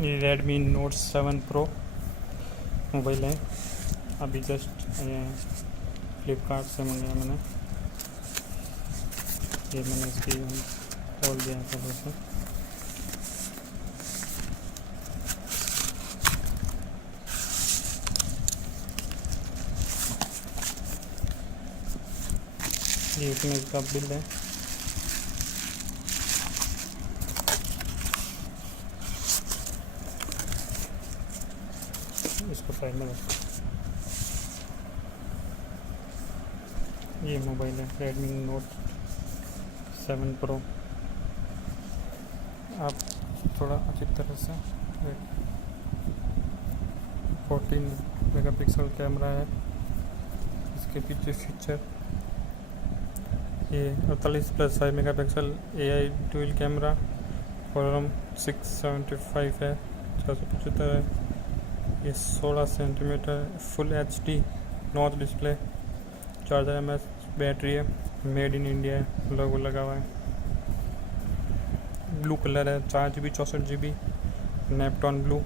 ये Redmi Note 7 Pro mobile है। अभी जस्ट फ्लिपकार्ट से मंगाया मैंने। ये मैंने इसकी खोल दिया था से। ये इसमें इसका बिल है। इसको साइड में रखो। ये मोबाइल है Redmi Note 7 Pro। आप थोड़ा अच्छी तरह से 14 मेगापिक्सल कैमरा है। इसके पीछे फीचर ये 48+5 megapixel AI dual camera, column 675 है, 475 है। ये 16 centimetre full HD notch display, 4000 mAh battery है, मेड इन इंडिया है, लोगो लगा हुआ है। ब्लू कलर है, 4GB 64GB Neptune blue.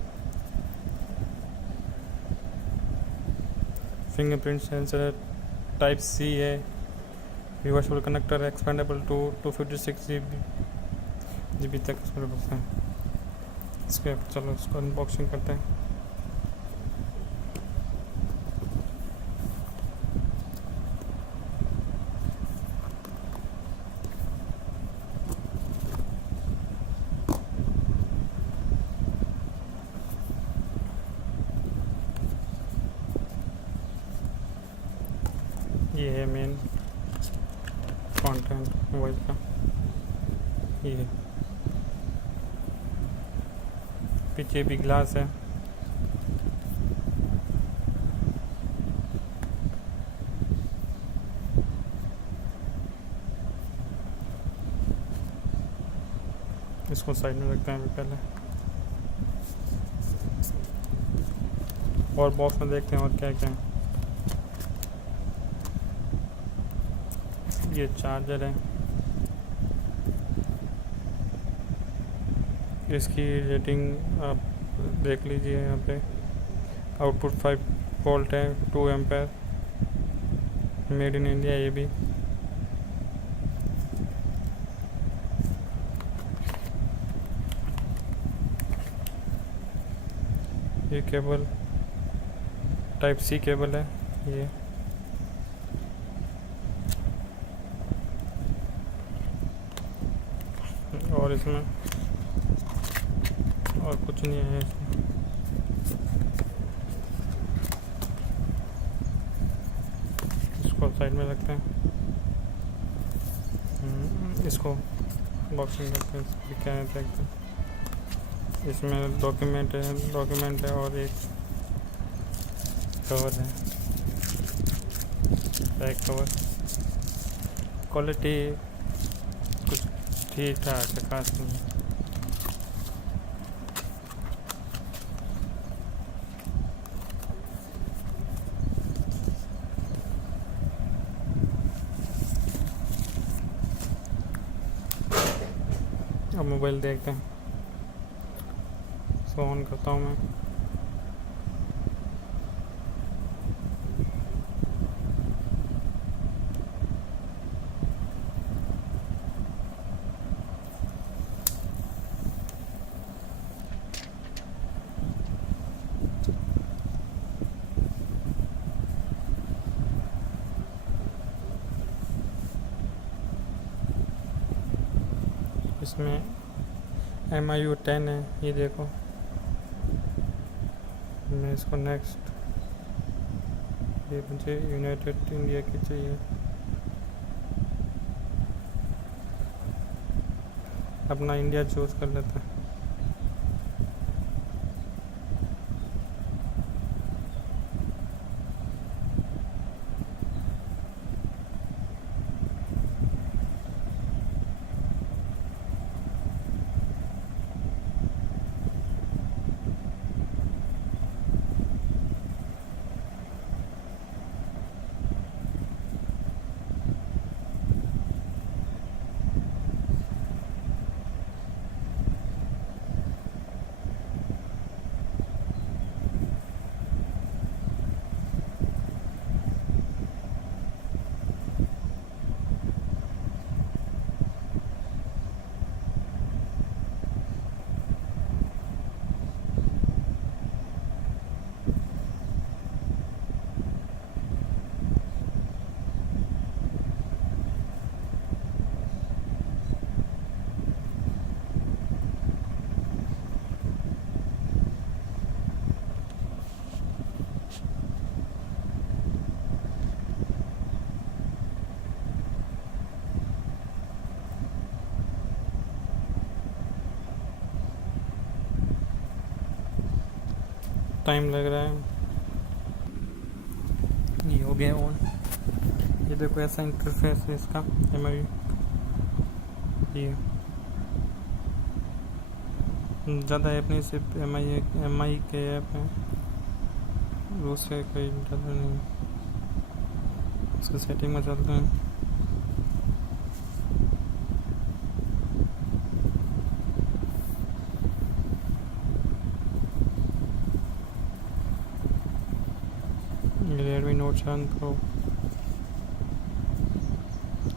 Fingerprint sensor है, टाइप C है, रिवर्सेबल कनेक्टर है, एक्सपेंडेबल टू 256GB तक इसमें है। इसके चलो इसको अनबॉक्सिंग करते हैं। ये है मेन कंटेंट मोबाइल का। ये पीछे भी ग्लास है। इसको साइड में रखते हैं पहले और बॉक्स में देखते हैं और क्या क्या है। ये चार्जर है। इसकी रेटिंग आप देख लीजिए यहाँ पे। आउटपुट 5 वोल्ट है, 2 एम्पेयर, मेड इन इंडिया। ये भी ये केबल टाइप C केबल है। ये और इसमें और कुछ नहीं है इसमें। इसको साइड में रखते हैं। इसको बॉक्सिंग करते हैं। क्या है देखते हैं। इसमें डॉक्यूमेंट है और एक कवर है, बैक कवर। क्वालिटी कुछ ठीक ठाक है, खास नहीं। अब मोबाइल देखते हैं। इसको ऑन करता हूँ मैं। इसमें MIU 10 है, ये देखो। मैं इसको नेक्स्ट, ये मुझे यूनाइटेड इंडिया की चाहिए। अपना इंडिया चूज़ कर लेते हैं। टाइम लग रहा है। ये हो गया ऑन। ये देखो ऐसा इंटरफेस है इसका MI। ये ज़्यादा ऐप नहीं, सिर्फ MI के ऐप हैं, उससे कोई ज़्यादा नहीं। इसकी सेटिंग में चलते हैं। Redmi Note 7 Pro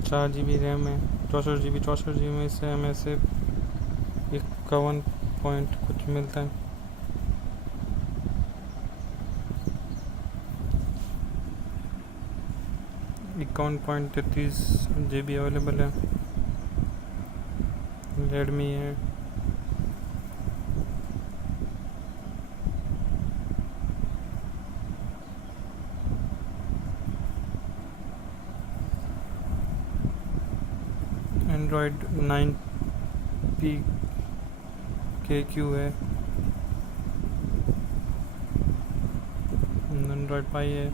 4 GB RAM है, 64 GB में इससे हमें सिर्फ 51 पॉइंट कुछ मिलता है। GB अवेलेबल है। रेडमी है। एंड्रॉयड 9P KQ है। एंड्रॉयड पाई है।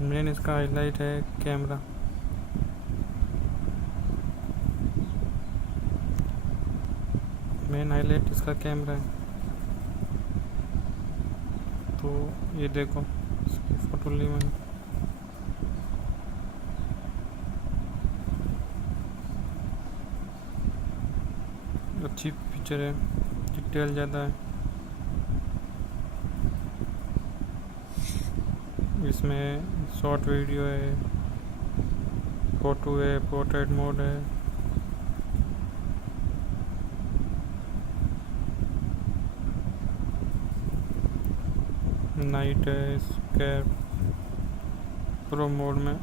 मेन इसका हाईलाइट है कैमरा। मेन हाईलाइट इसका कैमरा है। तो ये देखो इसकी फ़ोटो ली मैंने। अच्छी पिक्चर है, डिटेल ज़्यादा है इसमें। शॉर्ट वीडियो है, फोटो है, पोर्ट्रेट मोड है। नाइट है, स्कैप प्रो मोड में।